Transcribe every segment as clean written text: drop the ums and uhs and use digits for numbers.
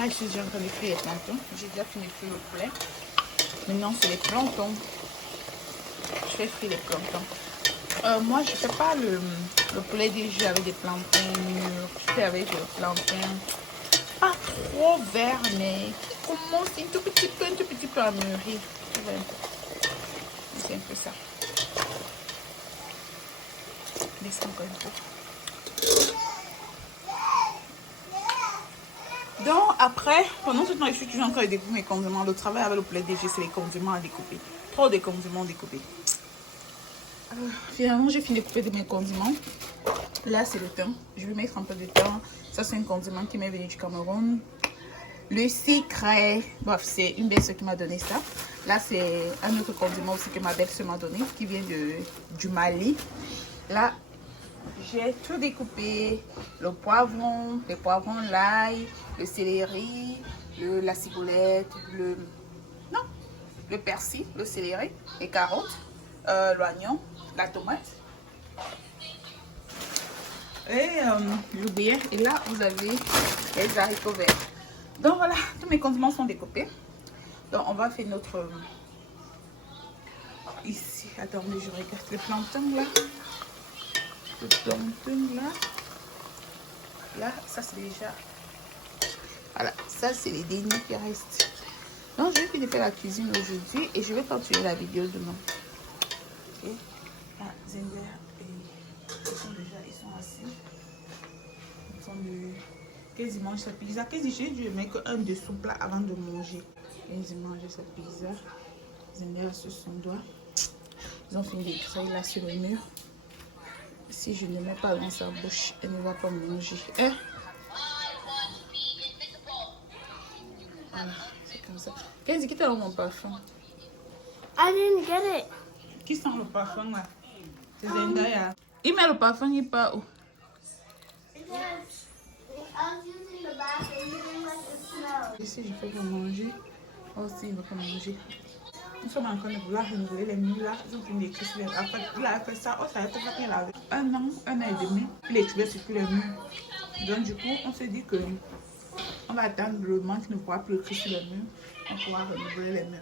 Là, je suis déjà en train de frire les plantains. J'ai déjà fini de frire le poulet. Maintenant, c'est les plantains. Je fais frire les plantains. Moi, je ne fais pas le poulet DG avec des plantains mûrs. Je fais avec des plantains pas trop verts, mais qui commencent un tout petit peu à mûrir. C'est un peu ça. Laisse encore un peu. Donc après, pendant ce temps, je suis toujours en train de découper mes condiments. Le travail avec le poulet DG, c'est les condiments à découper. Trop de condiments découpés. Finalement, j'ai fini de couper mes condiments. Là, c'est le thym. Je vais mettre un peu de thym. Ça, c'est un condiment qui m'est venu du Cameroun. Le secret, bref, c'est une belle-sœur qui m'a donné ça. Là, c'est un autre condiment aussi que ma belle-sœur m'a donné, qui vient du Mali. Là, j'ai tout découpé. Le poivron, l'ail, le céleri, la ciboulette, le persil, le céleri, les carottes, l'oignon, la tomate. Et j'oubliais. Et là, vous avez les haricots verts. Donc voilà, tous mes condiments sont découpés. Donc on va faire notre... Ici, attendez, je regarde le plantain là. Le plantain là. Là, ça c'est déjà... Voilà, ça c'est les derniers qui restent. Donc je vais finir de faire la cuisine aujourd'hui et je vais continuer la vidéo demain. Ok. Là, Zender ils sont assis. Ils sont de... Qu'est-ce qu'ils mangent sa pizza? Qu'est-ce que j'ai dû mettre un dessous plat avant de manger? Ils mangent sa pizza. Zender sur son doigt. Ils ont fini d'écrire là sur le mur. Si je ne mets pas dans sa bouche, elle ne va pas manger. Hein? Voilà, c'est comme ça. Qu'est-ce qui t'a donné mon parfum? I didn't get it. Qui sent le parfum là? C'est Zendaya. Il met le parfum, il part où? Ici, je peux pas manger. Aussi, il ne va pas manger. Nous sommes en train de vouloir renouveler les murs là. Ils ont fini d'écrire sur les murs. Après, il a fait ça. Oh, ça a été fait qu'il avait 1 an, 1 an et demi. Il écrivait sur tous les murs. Donc, du coup, on s'est dit que on va attendre le moment qu'il ne pourra plus écrire sur les murs. On pourra renouveler les murs.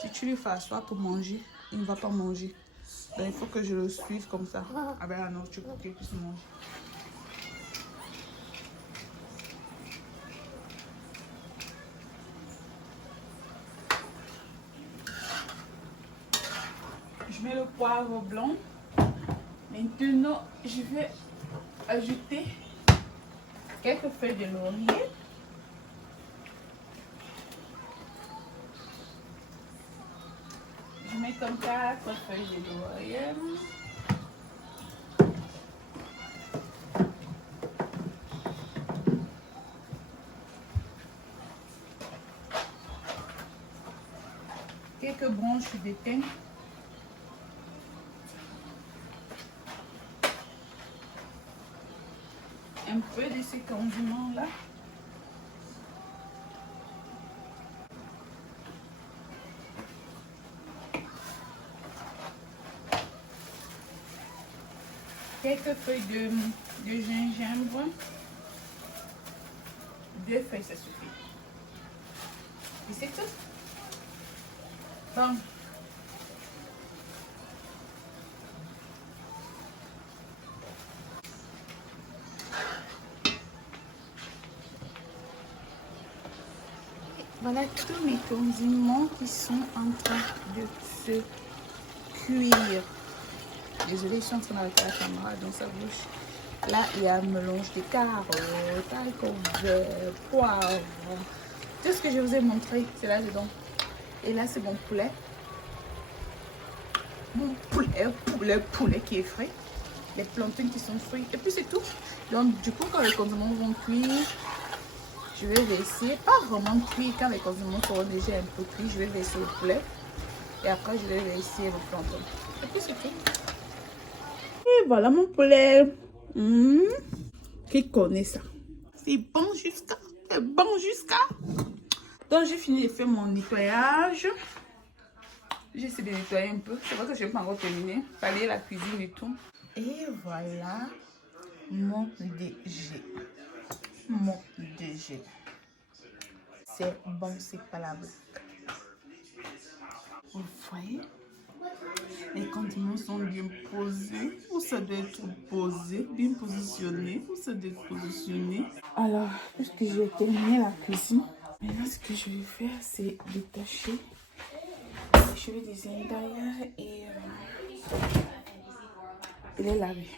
Si tu lui fais asseoir pour manger, il ne va pas manger. Donc il faut que je le suive comme ça, avec la nourriture pour qu'il puisse manger. Je mets le poivre blanc. Maintenant, je vais ajouter quelques feuilles de laurier. Je mets comme 4 feuilles de laurier. Quelques branches de thym. Un peu de ces condiments là. Quelques feuilles de gingembre. 2 feuilles, ça suffit. Et c'est tout. Bon. Voilà tous mes condiments qui sont en train de se cuire. Désolée, je suis en train d'arrêter la caméra dans sa bouche. Là, il y a un mélange de carottes, haricots verts, poivre. Tout ce que je vous ai montré, c'est là dedans. Et là, c'est mon poulet. Mon poulet qui est frais. Les plantains qui sont frits. Et puis, c'est tout. Donc, du coup, quand les condiments vont cuire, je vais laisser, pas vraiment cuire, quand les condiments seront déjà un peu cuits, je vais laisser le poulet. Et après, je vais laisser le plantain. Et puis, c'est tout. Et voilà mon poulet. Qui connaît ça? C'est bon jusqu'à. C'est bon jusqu'à. Donc j'ai fini de faire mon nettoyage. J'essaie de nettoyer un peu. C'est vrai que je n'ai pas encore terminé. Balayer la cuisine et tout. Et voilà mon DG. Mon DG. C'est bon, c'est pas la blague. Vous voyez? Les condiments sont bien posés. Où ça doit être posé, bien positionné. Où ça doit être positionné. Alors, puisque j'ai terminé la cuisine, maintenant ce que je vais faire, c'est détacher les cheveux des intérieurs et les laver.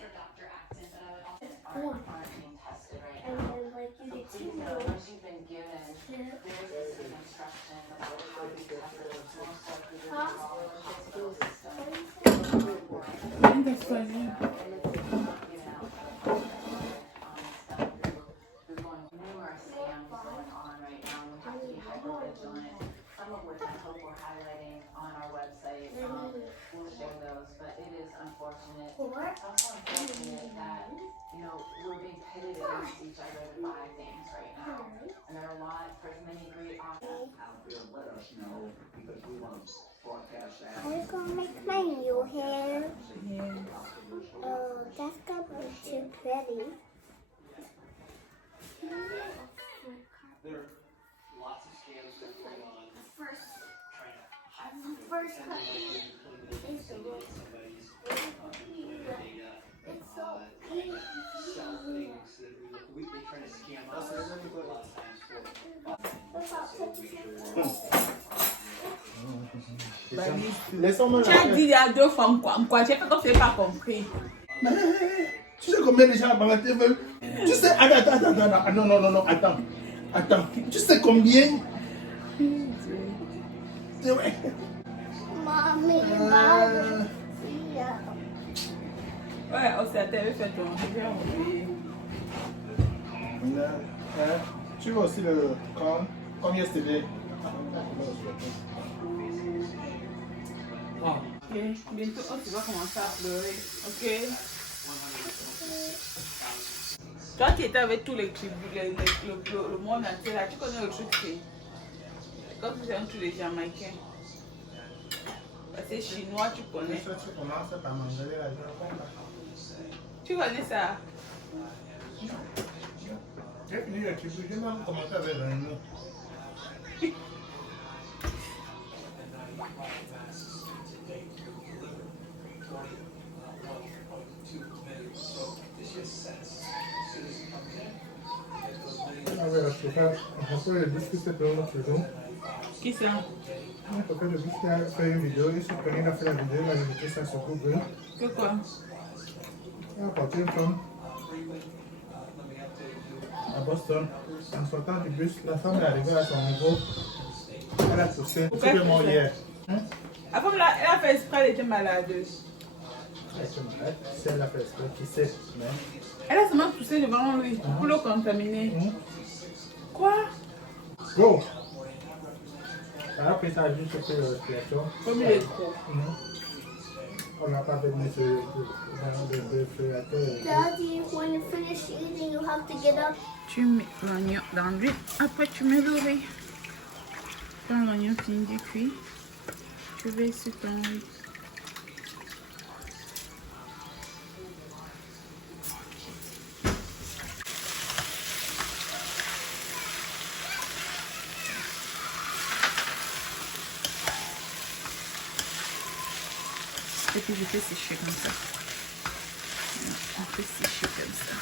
I'm gonna make my new hair. Yeah. Oh, that's gonna be too pretty. There are lots of scams that are going on. First Trying to cut somebody's data, It's so sell things that they try to scam us a lot of times Tu as dit il y a 2 fois quoi? J'ai fait comme je n'ai pas compris. Tu sais combien de gens à Bangaté veulent? Tu sais, attends, non, attends. Tu sais combien? Ouais. Mommy, Ouais, on s'est fait ton. J'ai oublié. Tu veux aussi le comme yesterday? Ok, bientôt tu vas commencer à pleurer, ok? Toi qui étais avec tous les tribus, le monde entier là, tu connais le truc c'est comme si c'est tous les Jamaïcains. Parce que chinois, tu connais. Tu commences par manger la journée. Tu connais ça? J'ai fini le tribu, j'ai même commencé avec un mot. On peut le disque, c'est pour notre vidéo. Qui ça? Il faut que le disque a fait une vidéo, il s'est pris à faire la vidéo, il a invité ça sur Google. Que quoi? Il a apporté une femme à Boston. En sortant du bus, la femme est arrivée à son niveau. Elle a toussé. C'est de mon hier. La femme là, elle a fait exprès, elle était malade. Elle était malade. Si elle a fait exprès, qui sait. Mais... Elle a seulement toussé devant lui pour le contaminer. Quoi? Go! Elle a pris ça juste pour la respiration. Comme il est trop. On n'a pas besoin de réfrigérateur. Daddy, when you finish eating, you have to get up. Tu mets l'oignon dans l'huile, après tu mets le riz. Quand l'oignon finit de cuire, tu verses sur ton riz. Et puis je fais sécher comme ça. On fait sécher comme ça.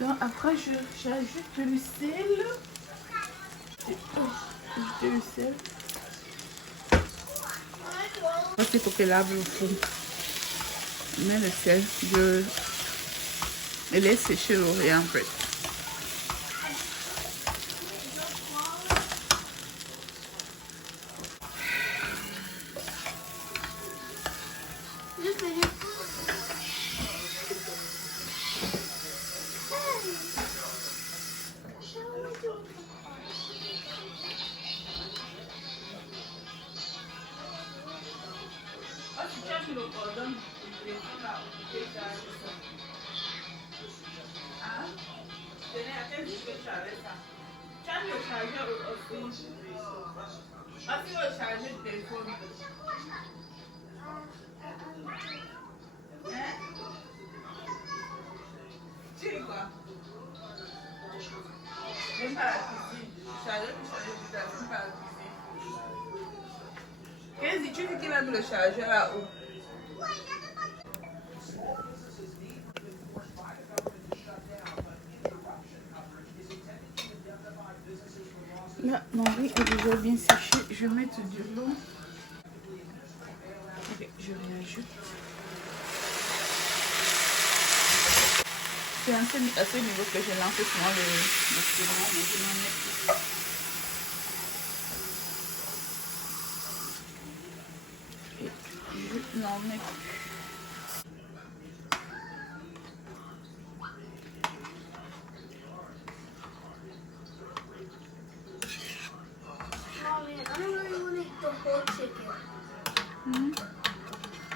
Donc après j'ajoute le sel. Ajouter le sel. Il faut qu'elle lave le four. Je mets le sel, je laisse sécher le riz en fait. tu le coordonnes, le téléphone là, tu peux charger ça. Hein? Tenez, à quel jour tu peux charger ça? Charge le chargeur aussi. Aussi le chargeur du téléphone. Hein? Tu dis quoi? Même pas la cuisine. Chargeur du chargeur, même pas la cuisine. Kenzie, tu dis qu'il a mis le chargeur là-haut. Là, mon riz est déjà bien séché. Je vais mettre de l'eau. Ok, je réajoute. C'est à ce niveau que j'ai lancé souvent le ciment, mais je n'en mets plus. Et je n'en mets plus. Mommy, I don't really want to eat the whole chicken. Mm-hmm.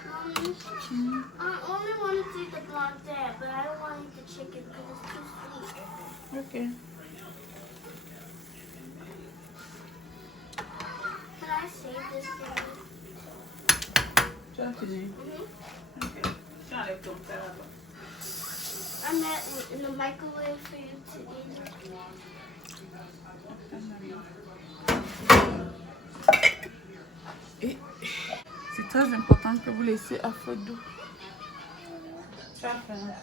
Mommy, I only want to eat the plantain, but I don't want to eat the chicken because it's too sweet. Ok. Can I save this for you? Tu as fini? Mm-hmm. Ok. Tu enlèves ton plat là-bas. I meant in the microwave for you to eat. Et c'est très important que vous laissez à feu doux. Tu as faim.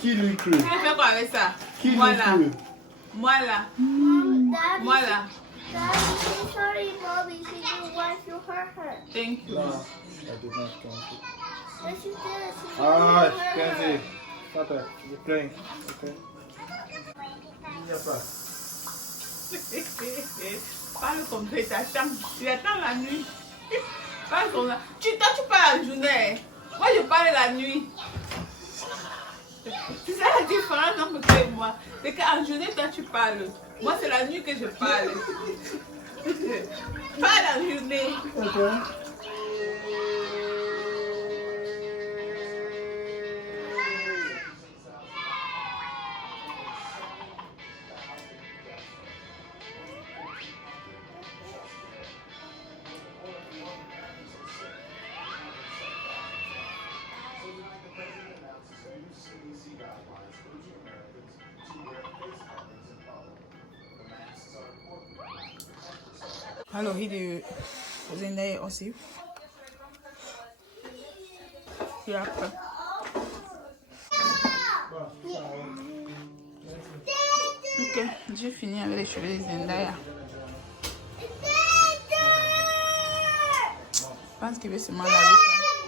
Qui lui crut? Tu veux faire quoi avec ça? Qui lui Moi là. crut? Moi là. Daddy, Moi là. Daddy, I'm sorry, Mommy. She didn't want you hurt her. Thank you. Non, I did not count it. Yes, you did. She didn't Ah, want you hurt Kenzie, her. stop it. You're playing. Okay. Il n'y a pas. Parle comme ça, t'attends. Tu attends la nuit. Parle comme ça. Toi, tu parles la journée. Moi, je parle la nuit. C'est ça la différence entre toi et moi. C'est qu'en journée, toi, tu parles. Moi, c'est la nuit que je parle. Pas la journée. Okay. Alors, il est Zendaya aussi. Et après. Ok, j'ai fini avec les cheveux de Zendaya. Je pense qu'il va seulement laver ça.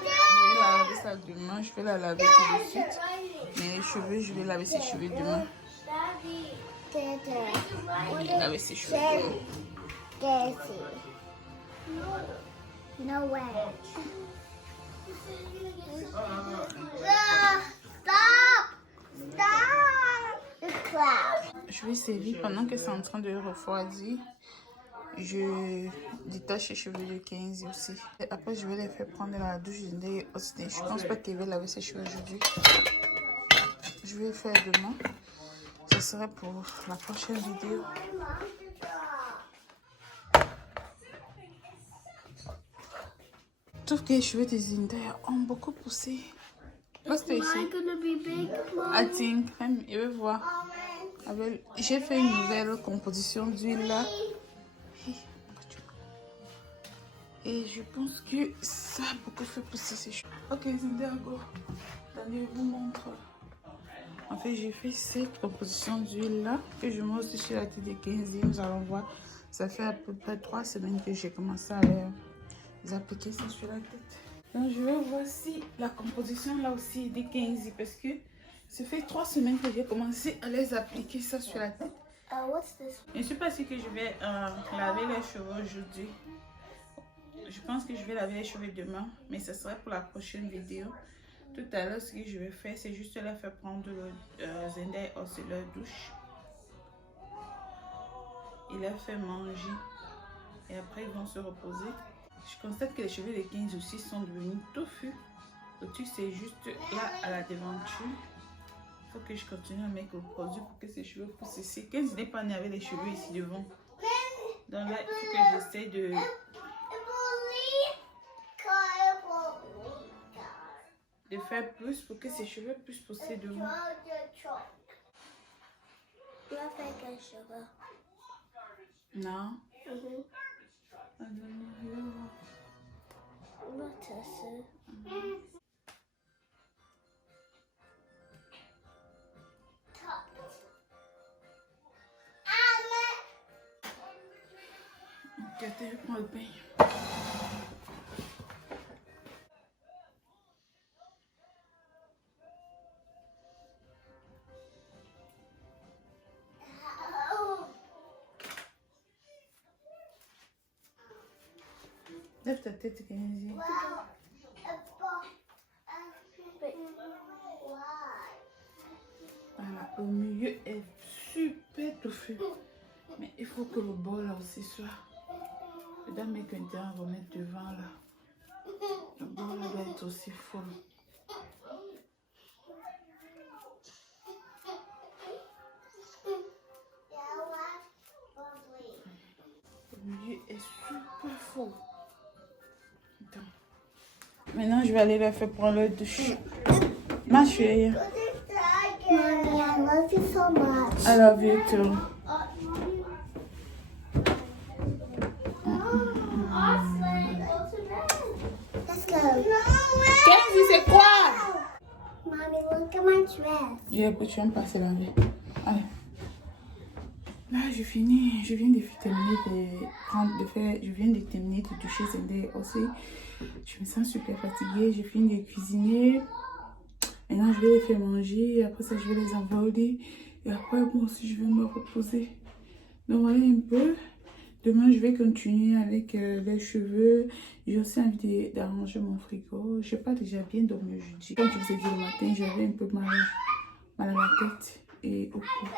Je vais la laver ça demain. Je vais la laver tout de suite. Mais les cheveux, je vais laver ses cheveux demain. Je vais laver ses cheveux demain. No way. Stop! Je vais servir pendant que c'est en train de refroidir. Je détache les cheveux de Kenzie aussi. Et après, je vais les faire prendre la douche. Je pense pas qu'elle va laver ses cheveux aujourd'hui. Je vais le faire demain. Ce serait pour la prochaine vidéo. Je trouve que les cheveux des Zendaya ont beaucoup poussé. What's this? Mine gonna be big, Mom? I think, je vais voir. J'ai fait une nouvelle composition d'huile là. Et je pense que ça a beaucoup fait pousser ses cheveux. Ok, Zendaya, go. Attendez, je vous montre. En fait, j'ai fait cette composition d'huile là que je mets aussi sur la tête de Kenzie. Nous allons voir. Ça fait à peu près 3 semaines que j'ai commencé à les appliquer ça sur la tête. Donc je vais voir si la composition là aussi est des 15 parce que ça fait 3 semaines que j'ai commencé à les appliquer ça sur la tête. What's this? Je ne suis pas sûre que je vais laver les cheveux aujourd'hui. Je pense que je vais laver les cheveux demain, mais ce sera pour la prochaine vidéo. Tout à l'heure, ce que je vais faire, c'est juste leur faire prendre le Zendaya aussi leur douche. Il leur fait manger et après ils vont se reposer. Je constate que les cheveux des 15 aussi sont devenus touffus. Le truc c'est juste là à la devanture. Il faut que je continue à mettre le produit pour que ses cheveux poussent ici. 15 n'est pas né avec les cheveux ici devant. Donc là il faut que j'essaie de faire plus pour que ses cheveux puissent pousser devant. Tu vas faire quel cheveux? Non. Ok, tu prends le pain. Lève ta tête, Kenzie. Voilà, le milieu est super touffu. Mais il faut que le bol là aussi soit. Je dois mettre un terrain, on va mettre devant là. Le bol là doit être aussi full. Le milieu est super full. Attends. Maintenant, je vais aller leur faire prendre leur douche. Ma chérie. Mommy, I love you so much. I love you too. Let's go. Kenzie, c'est quoi? Mommy, look at my dress. Tu vas me passer la vie. Allez. Là, je finis. Je viens de terminer je viens de terminer de toucher Zendaya aussi. Je me sens super fatiguée. Je finis de cuisiner. Maintenant, je vais les faire manger. Après ça, je vais les envoler. Et après, moi aussi, je vais me reposer. Donc, voilà un peu. Demain, je vais continuer avec les cheveux. J'ai aussi envie d'arranger mon frigo. Je n'ai pas déjà bien dormi aujourd'hui. Comme je vous ai dit le matin, j'avais un peu mal à la tête et au cou.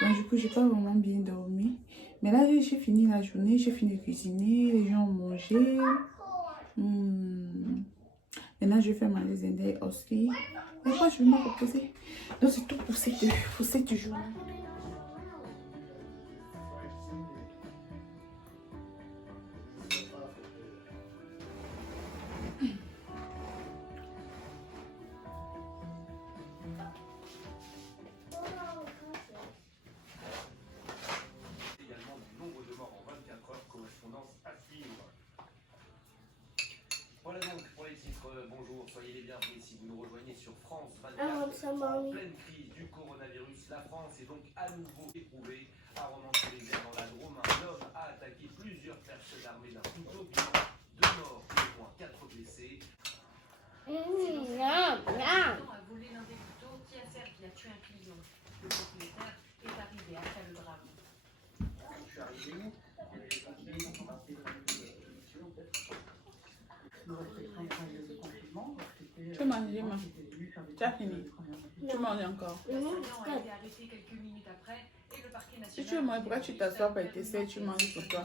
Donc, du coup, je n'ai pas vraiment bien dormi. Mais là, j'ai fini la journée. J'ai fini de cuisiner. Les gens ont mangé. Maintenant, je vais faire manger Zendaya aussi. Et après, je vais me reposer. Donc, c'est tout pour cette journée. Également du nombre de morts en 24 heures, correspondance à suivre. Voilà donc pour les titres. Bonjour, soyez les bienvenus si vous nous rejoignez sur France 24. En pleine crise du coronavirus, la France est donc à nouveau éprouvée. À Romans-sur-Isère, dans la Drôme, un homme a attaqué plusieurs personnes armées d'un couteau. Bilan 2 morts et au moins 4 blessés. A volé l'un des couteaux qui a servi à tuer un client. Le propriétaire est arrivé après le drame. Je suis arrivé, il y avait des papiers, on a passé dans l'émission, peut-être. Nous respecterons les règles de confinement. Tu manges, tu as fini. Tu manges encore. L'assaillant a été arrêté quelques minutes après et le parquet national. Si tu veux manger, pourquoi tu t'assois pas et t'essaies, tu manges pour toi.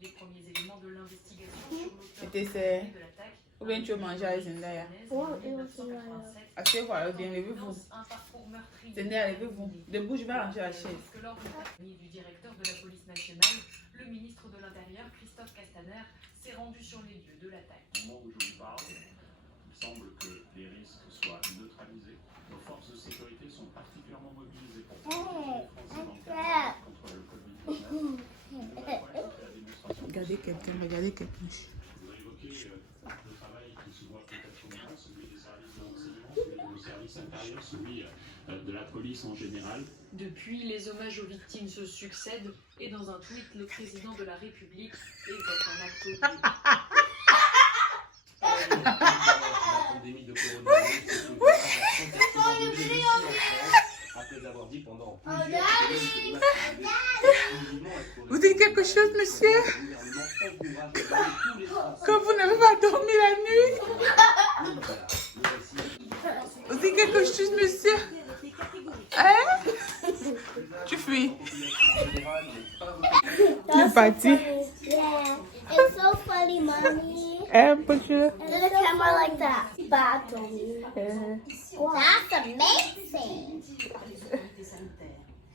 Les premiers éléments de l'investigation sur l'auteur Et t'essaies. de l'attaque. Ou bien tu veux manger avec Zendaya. Asseyez-vous, bien, levez-vous. Zendaya, levez-vous. Debout, je vais ranger la chaise. Que lors de la du directeur de la police nationale, le ministre de l'Intérieur, Christophe Castaner, s'est rendu sur les lieux de l'attaque. Au moment où je vous parle, il semble que les risques soient neutralisés. Nos forces de sécurité sont particulièrement mobilisées pour protéger les Français contre le Covid-19. Regardez quelqu'un, regardez quelqu'un. Vous avez évoqué le travail qui se voit peut-être au moment, celui des services de renseignement, celui de nos services intérieurs, celui de la police en général. Depuis, les hommages aux victimes se succèdent et dans un tweet, le président de la République évoque un acte horrible. La pandémie de coronavirus se souleva à 180 degrés ici en France, après avoir dit pendant plusieurs semaines que Vous dites quelque chose, monsieur? Quand vous n'avez pas dormi la nuit? Vous dites quelque chose, monsieur? Hein? Tu fuis. Il est parti. Yeah. It's so funny, mommy. Un peu sûr. Do the camera like that. Battle. That's amazing.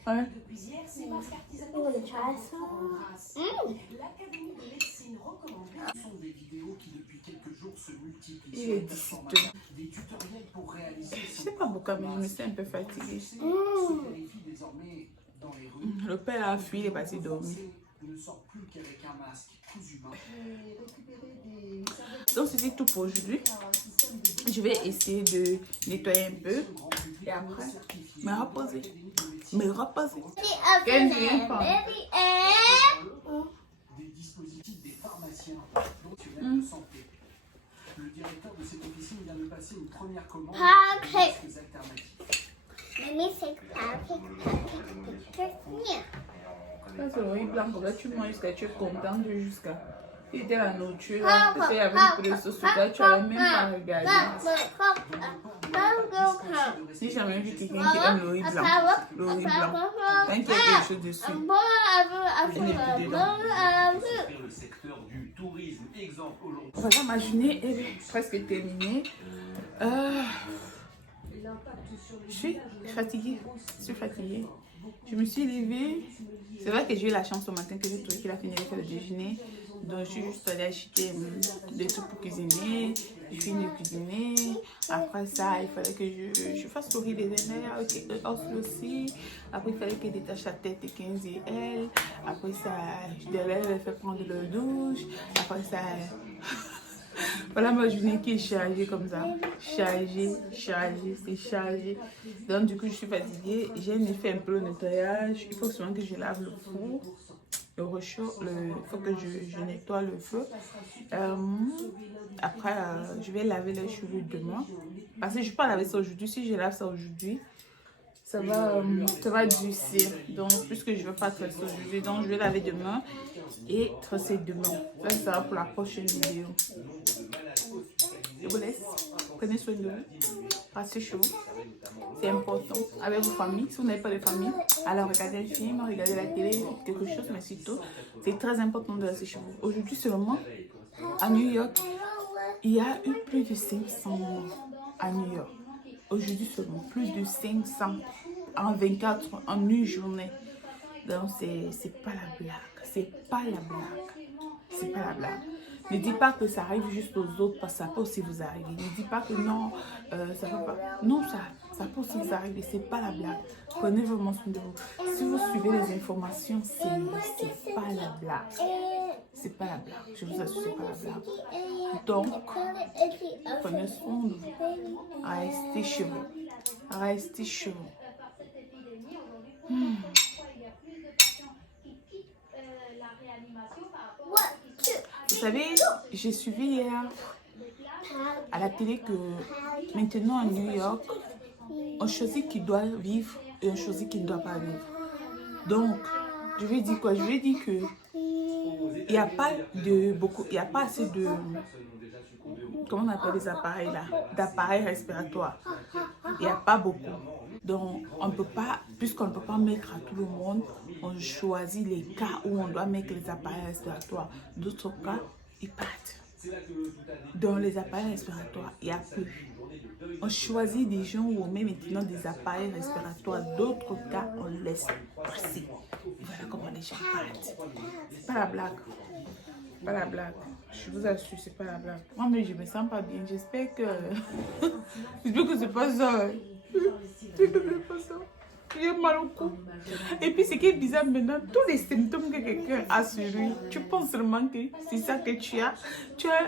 Ouais. I'm gonna try some. Ce sont des vidéos qui depuis quelques jours se multiplient Il sur est les plateformes internet. Des tutoriels pour réaliser Je sais pas pourquoi, mais je me sens un peu fatiguée. se vérifie désormais dans les rues. Le père a fui, il est parti dormir. Ne sort plus qu'avec un masque plus humain. Donc c'est tout pour aujourd'hui. Je vais essayer de nettoyer un peu et après me reposer. Me reposer. Quel bien pas. Des dispositifs des pharmaciens professionnels de santé. Le directeur de cette officine vient de passer une première commande de masques alternatifs. Let me take picture. Ça c'est horrible, blanc, comme là tu manges jusqu'à tu es content jusqu'à. Si était la nourriture, là, que tu avais un peu de sauce, là, tu n'avais même pas regardé. Si j'ai jamais vu quelqu'un qui aime le riz blanc, quand il y a quelque chose dessus, il n'est plus dedans. le secteur du tourisme. Exemple aujourd'hui. Voilà, ma journée est presque terminée. Je suis fatiguée. Je me suis levée. C'est vrai que j'ai eu la chance ce matin que j'ai trouvé qu'il a fini de faire le déjeuner. Donc je suis juste allée acheter des trucs pour cuisiner. J'ai fini de cuisiner. Après ça, il fallait que je fasse le riz des aînés aussi. Après, il fallait qu'elle détache la tête de 15 et elle. Après ça, je l'ai fait prendre le douche. Après ça... Voilà ma journée qui est chargée comme ça. Chargée, c'est chargé. Donc du coup je suis fatiguée. J'ai fait un peu le nettoyage. Il faut souvent que je lave le four. Le réchaud, il faut que je nettoie le feu. Après, je vais laver les cheveux demain. Parce que je ne vais pas laver ça aujourd'hui. Si je lave ça aujourd'hui, ça va durcir. Donc, puisque je ne veux pas tresser aujourd'hui, donc je vais laver demain et tresser demain. Ça sera pour la prochaine vidéo. Je vous laisse. Prenez soin de vous. Restez chez vous. C'est important. Avec vos familles. Si vous n'avez pas de famille, alors regardez un film, regardez la télé, quelque chose, mais surtout, c'est très important de rester chez vous. Aujourd'hui seulement, à New York, il y a eu plus de 500 morts à New York. Aujourd'hui seulement, plus de 500 en 24, en une journée. Donc, c'est pas la blague. C'est pas la blague. C'est pas la blague. Ne dites pas que ça arrive juste aux autres parce que ça peut aussi vous arriver. Ne dites pas que non, ça peut pas. Non, ça peut aussi vous arriver. C'est pas la blague. Prenez vraiment soin de vous. Si vous suivez les informations, c'est pas la blague. C'est pas la blague. Je vous assure, c'est pas la blague. Donc, prenez soin de vous. Restez chez vous. Restez chez vous. Vous savez, j'ai suivi hier à la télé que maintenant à New York, on choisit qui doit vivre et on choisit qui ne doit pas vivre. Donc, je vais dire quoi? Je vais dire que il n'y a pas assez de, comment on appelle les appareils là, d'appareils respiratoires. Il n'y a pas beaucoup. Donc, on ne peut pas, puisqu'on ne peut pas mettre à tout le monde, on choisit les cas où on doit mettre les appareils respiratoires. D'autres cas, ils partent. Dans les appareils respiratoires, il y a peu. On choisit des gens où on met maintenant des appareils respiratoires. D'autres cas, on laisse passer. Voilà comment les gens partent. C'est pas la blague. C'est pas la blague. Je vous assure, c'est pas la blague. Moi, mais je me sens pas bien. J'espère que... J'espère que c'est pas ça. J'ai mal au cou. Et puis ce qui est bizarre maintenant, tous les symptômes que quelqu'un a sur lui, tu penses seulement que c'est ça que tu as.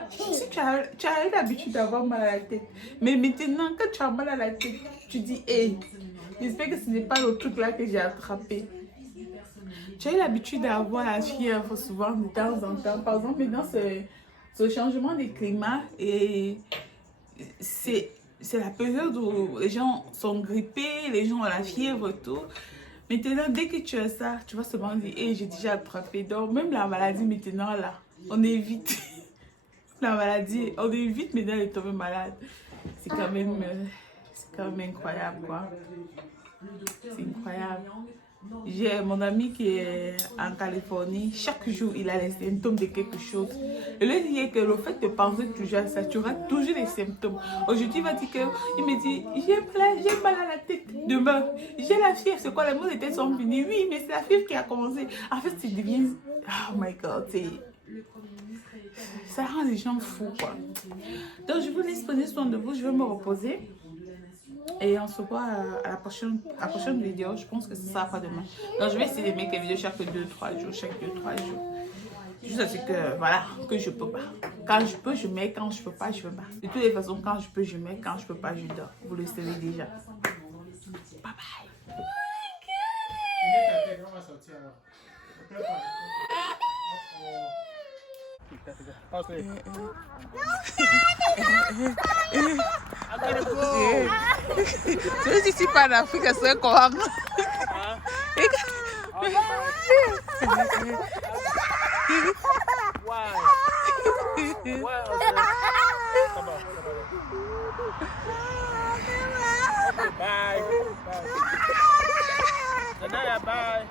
Si tu as l'habitude d'avoir mal à la tête. Mais maintenant, quand tu as mal à la tête, tu dis, hé, j'espère que ce n'est pas le truc là que j'ai attrapé. Tu as l'habitude d'avoir la fièvre souvent de temps en temps. Par exemple, maintenant, Ce changement du climat et c'est la période où les gens sont grippés, les gens ont la fièvre et tout. Maintenant, dès que tu as ça, tu vas seulement dire, hey, j'ai déjà attrapé. Donc, même la maladie maintenant, là, on évite. La maladie, on évite maintenant de tomber malade. C'est quand même incroyable, quoi. C'est incroyable. J'ai mon ami qui est en Californie. Chaque jour, il a les symptômes de quelque chose. Je lui dis que le fait de penser toujours à ça, tu auras toujours les symptômes. Aujourd'hui, il va dire que, il me dit, j'ai mal à la tête. Demain, j'ai la fièvre. C'est quoi, les maux de tête sont finis? Oui, mais c'est la fièvre qui a commencé. En fait, c'est devient, oh my God, ça rend les gens fous, quoi. Donc, je vous laisse prendre soin de vous. Je vais me reposer. Et on se voit à la prochaine vidéo. Je pense que ce sera pas demain. Donc je vais essayer de mettre les vidéos chaque 2-3 jours. Juste à ce que, voilà, que je peux pas. Quand je peux, je mets. Quand je peux pas, je peux pas. De toutes les façons, quand je peux, je mets. Quand je peux pas, je dors. Vous le savez déjà. Bye bye. Je suis pas en Afrique, c'est comment? Bye. Bye.